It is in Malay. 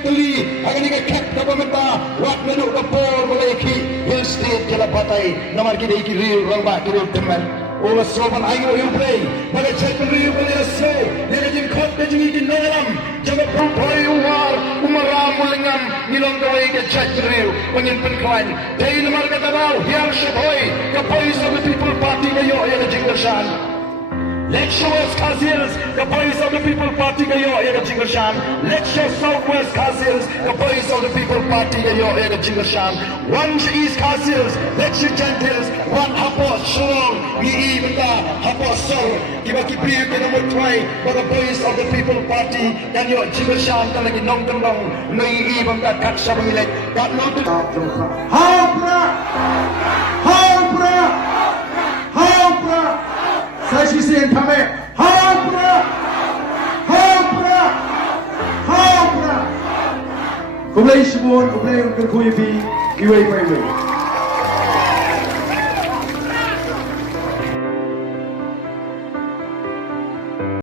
Italy akan ikakat na pamenta wak menuk kapor mulai ki hill state jala batai namar ki dei ki riu rangba ki riu teman ola soban ayo you play bagai cek riu boleh so dia jin khot dia jin ki nolam jaga poi umar umaram mulingam nilong gawai ke cek riu pengin penklan dei namar kata bau hiang shoi kapoi of the people party na yo ya jinglashan. Let's show us Kazils, the boys of the people party kayo ega Jinglesham. Let's show Southwest Kazils, the boys of the people party kayo ega Jinglesham. One East Kazils, let's show Gentils, one Hapos Shalom, ni even da Hapos Sol. Kiba kipi kita mutway, but the boys of the people party dan yo Jinglesham kalagi nong tembang, ni even da kat sabamilet, kat nong tembang. Sai si sen thame haupra kumlei shibon kumlei kun kuyi bi iwei pai